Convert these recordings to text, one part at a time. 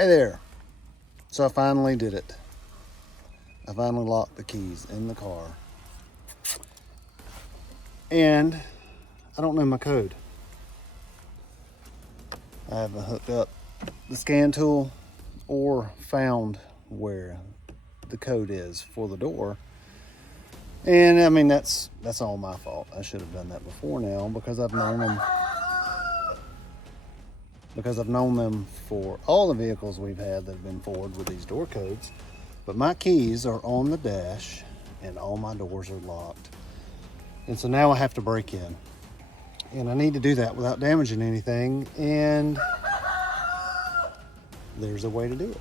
Hey there. So I finally did it. I finally locked the keys in the car. And I don't know my code. I haven't hooked up the scan tool or found where the code is for the door. And I mean, that's all my fault. I should have done that before now because I've known them. Because I've known them for all the vehicles we've had that have been Ford with these door codes. But my keys are on the dash and all my doors are locked. And so now I have to break in. And I need to do that without damaging anything. And there's a way to do it.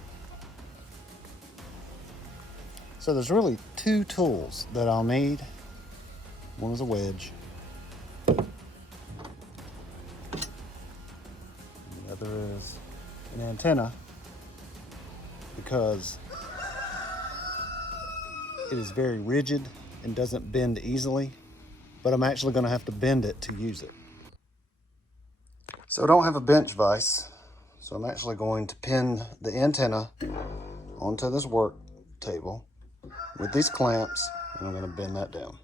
So there's really two tools that I'll need. One is a wedge. The other is an antenna, because it is very rigid and doesn't bend easily, but I'm actually going to have to bend it to use it. So I don't have a bench vise, so I'm actually going to pin the antenna onto this work table with these clamps, and I'm going to bend that down.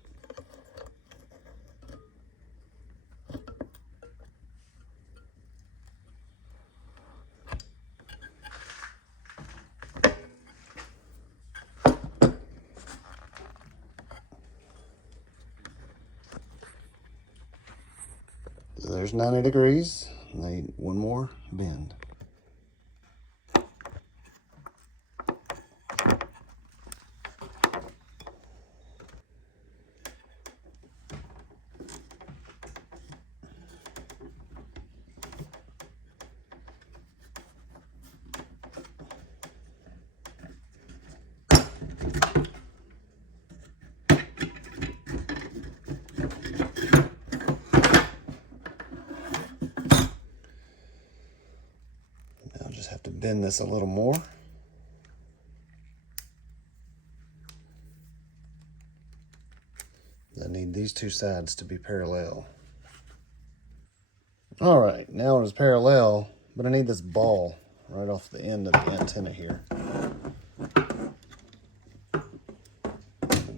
So there's 90 degrees. I need one more bend. I'll just have to bend this a little more. I need these two sides to be parallel. All right, now it is parallel, but I need this ball right off the end of the antenna here.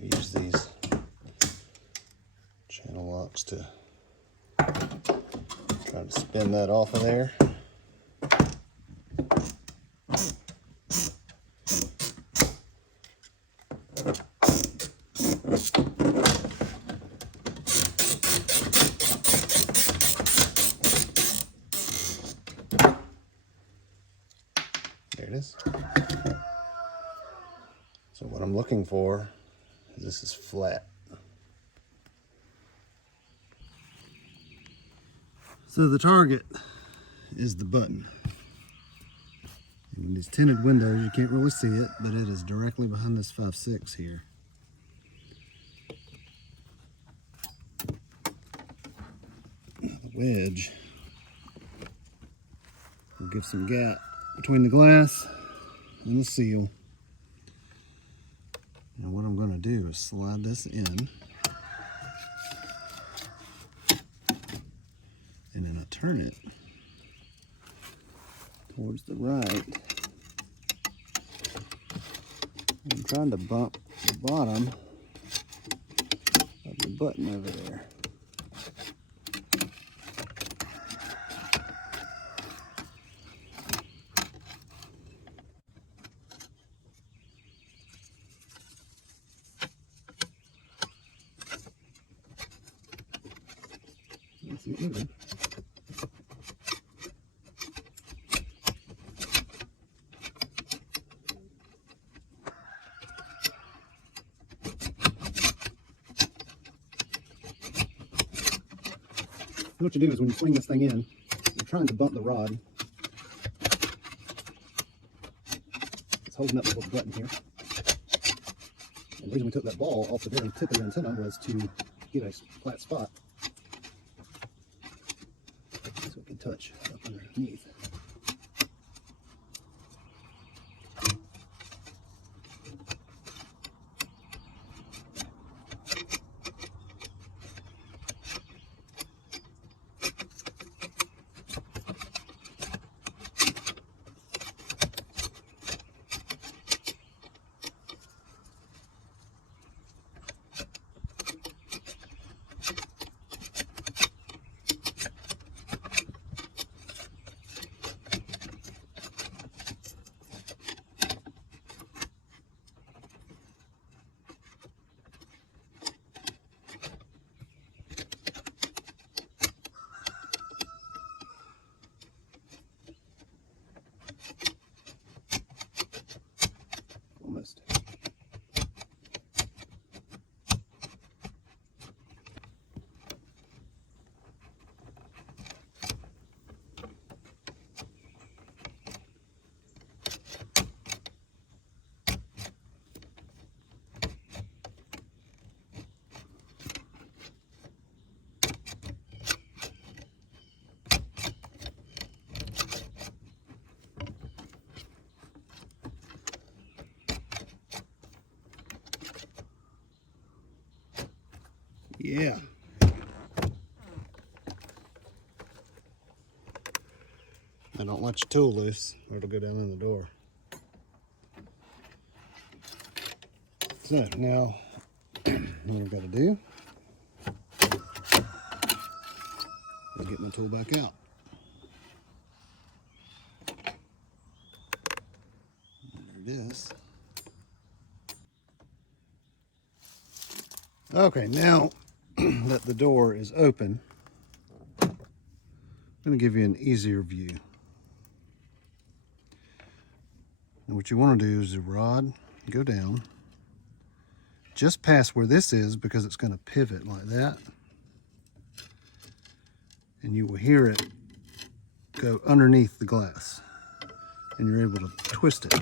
Use these channel locks to try to spin that off of there. There it is. So what I'm looking for is this is flat. So the target is the button. And in these tinted windows, you can't really see it, but it is directly behind this 5.6 here. Now the wedge will give some gap between the glass and the seal. And what I'm going to do is slide this in, and then I turn it towards the right. I'm trying to bump the bottom of the button over there. What you do is when you swing this thing in, you're trying to bump the rod. It's holding up the little button here. And the reason we took that ball off the very tip of the antenna was to get a flat spot so it can touch up underneath. Yeah. Now don't let your tool loose or it'll go down in the door. So now what I've got to do is get my tool back out. There it is. Okay, now that the door is open, I'm going to give you an easier view. And what you want to do is the rod go down just past where this is, because it's going to pivot like that. And you will hear it go underneath the glass. And you're able to twist it.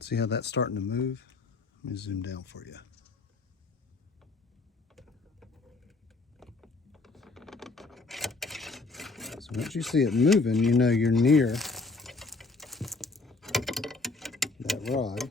See how that's starting to move? Let me zoom down for you. So once you see it moving, you know you're near that rod.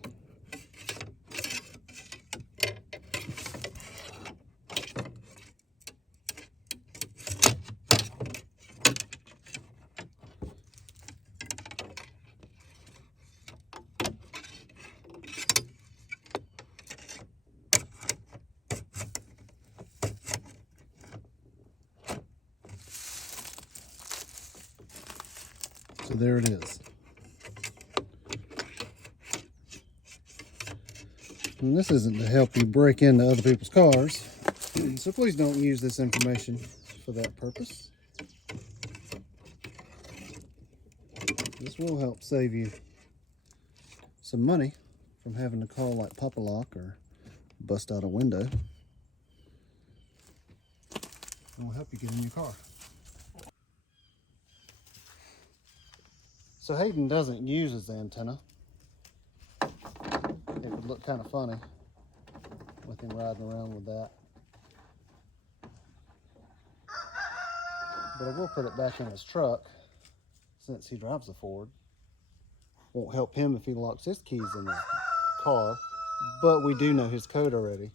So there it is. And this isn't to help you break into other people's cars, so please don't use this information for that purpose. This will help save you some money from having to call like Papa Lock or bust out a window. And will help you get in your car. So Hayden doesn't use his antenna. It would look kind of funny with him riding around with that. But I will put it back in his truck since he drives a Ford. Won't help him if he locks his keys in the car, but we do know his code already.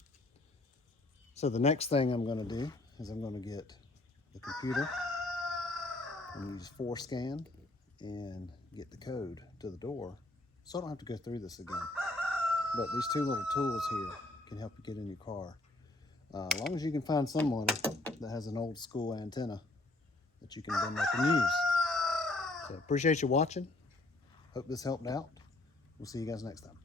So the next thing I'm going to do is I'm going to get the computer and use ForeScan and get the code to the door, so I don't have to go through this again. But these two little tools here can help you get in your car. As long as you can find someone that has an old school antenna that you can bend up and use. So appreciate you watching. Hope this helped out. We'll see you guys next time.